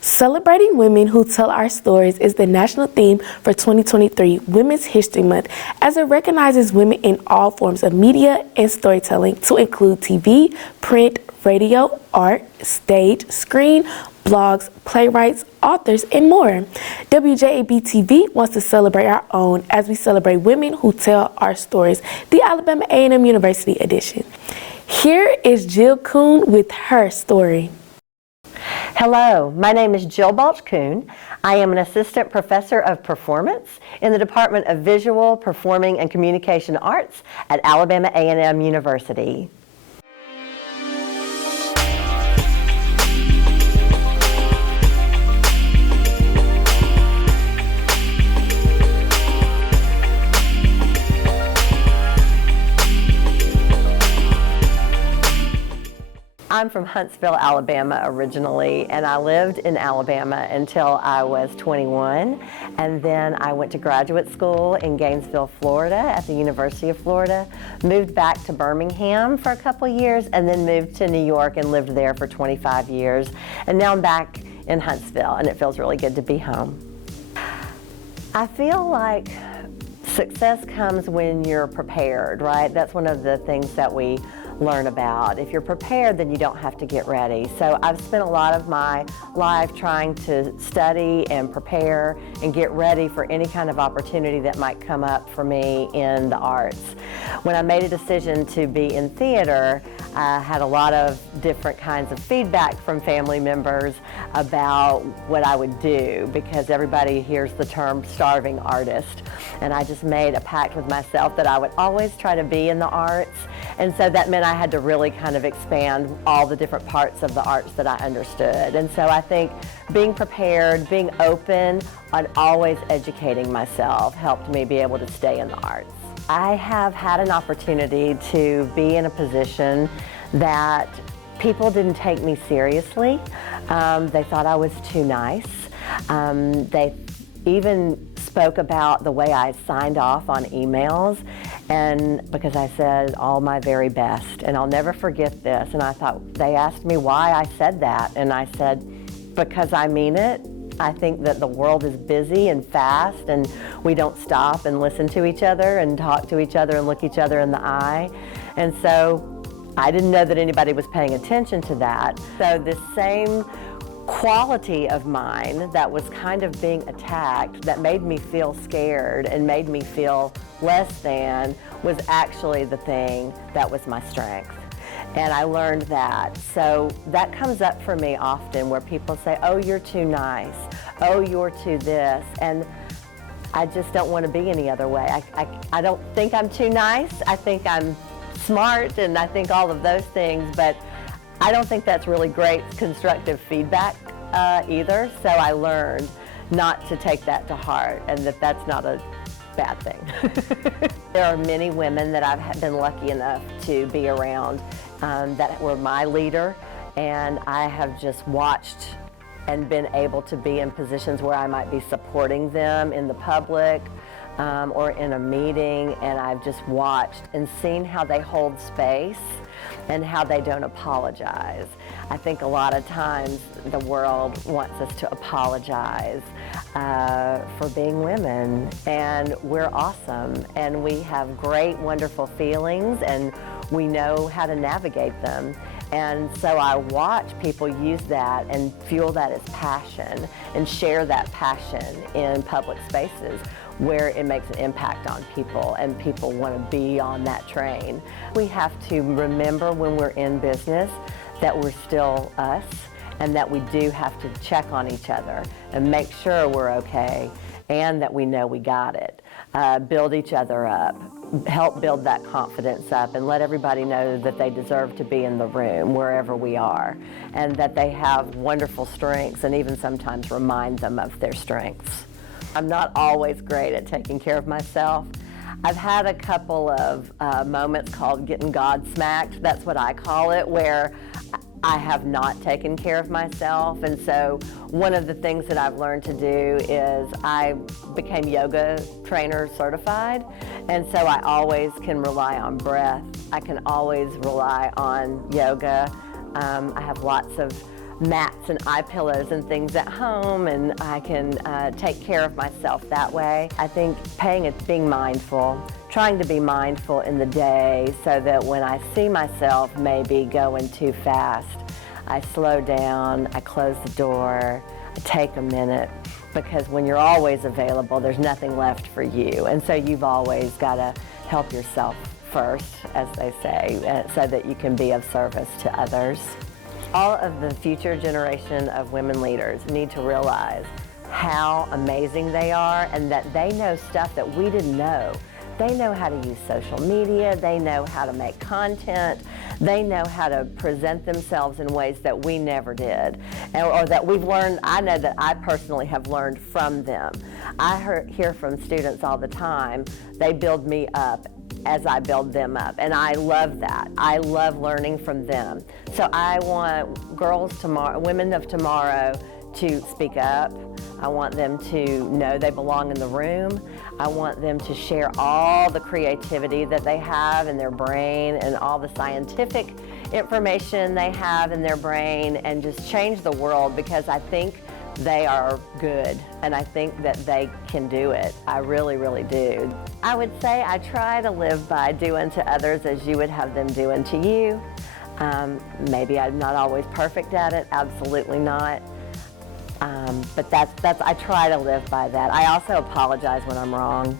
Celebrating women who tell our stories is the national theme for 2023 Women's History Month, as it recognizes women in all forms of media and storytelling, to include TV, print, radio, art, stage, screen, blogs, playwrights, authors, and more. WJAB-TV wants to celebrate our own as we celebrate women who tell our stories, the Alabama A&M University edition. Here is Jill Coon with her story. Hello, my name is Jill Coon. I am an assistant professor of performance in the Department of Visual, Performing, and Communication Arts at Alabama A&M University. I'm from Huntsville, Alabama originally, and I lived in Alabama until I was 21, and then I went to graduate school in Gainesville, Florida at the University of Florida, moved back to Birmingham for a couple years, and then moved to New York and lived there for 25 years, and now I'm back in Huntsville, and it feels really good to be home. I feel like success comes when you're prepared, right? That's one of the things that we learn about. If you're prepared, then you don't have to get ready. So I've spent a lot of my life trying to study and prepare and get ready for any kind of opportunity that might come up for me in the arts. When I made a decision to be in theater, I had a lot of different kinds of feedback from family members about what I would do, because everybody hears the term starving artist. And I just made a pact with myself that I would always try to be in the arts. And so that meant I had to really kind of expand all the different parts of the arts that I understood. And so I think being prepared, being open, and always educating myself helped me be able to stay in the arts. I have had an opportunity to be in a position that people didn't take me seriously. They thought I was too nice. They even spoke about the way I signed off on emails, and because I said all my very best, and I'll never forget this. And I thought, they asked me why I said that, and I said, because I mean it. I think that the world is busy and fast, and we don't stop and listen to each other and talk to each other and look each other in the eye. And so I didn't know that anybody was paying attention to that. So this same quality of mine that was kind of being attacked, that made me feel scared and made me feel less than, was actually the thing that was my strength. And I learned that. So that comes up for me often, where people say, oh, you're too nice. Oh, you're too this. And I just don't want to be any other way. I don't think I'm too nice. I think I'm smart, and I think all of those things, but I don't think that's really great constructive feedback either. So I learned not to take that to heart, and that that's not a bad thing. There are many women that I've been lucky enough to be around that were my leader, and I have just watched and been able to be in positions where I might be supporting them in the public or in a meeting, and I've just watched and seen how they hold space and how they don't apologize. I think a lot of times the world wants us to apologize for being women, and we're awesome, and we have great, wonderful feelings, and we know how to navigate them. And so I watch people use that and fuel that as passion and share that passion in public spaces where it makes an impact on people and people want to be on that train. We have to remember when we're in business that we're still us, and that we do have to check on each other and make sure we're okay, and that we know we got it. Build each other up, help build that confidence up, and let everybody know that they deserve to be in the room wherever we are, and that they have wonderful strengths, and even sometimes remind them of their strengths. I'm not always great at taking care of myself. I've had a couple of moments called getting God smacked, that's what I call it, where I have not taken care of myself. And so one of the things that I've learned to do is I became yoga trainer certified, and so I always can rely on breath. I can always rely on yoga. I have lots of mats and eye pillows and things at home, and I can take care of myself that way. I think being mindful, trying to be mindful in the day so that when I see myself maybe going too fast, I slow down, I close the door, I take a minute, because when you're always available, there's nothing left for you. And so you've always got to help yourself first, as they say, so that you can be of service to others. All of the future generation of women leaders need to realize how amazing they are and that they know stuff that we didn't know. They know how to use social media, they know how to make content, they know how to present themselves in ways that we never did, or that we've learned. I know that I personally have learned from them. I hear from students all the time, they build me up as I build them up, and I love that. I love learning from them. So I want girls tomorrow, women of tomorrow, to speak up. I want them to know they belong in the room. I want them to share all the creativity that they have in their brain and all the scientific information they have in their brain, and just change the world, because I think they are good and I think that they can do it. I really, really do. I would say I try to live by doing to others as you would have them do unto you. Maybe I'm not always perfect at it, absolutely not. But that's I try to live by that. I also apologize when I'm wrong.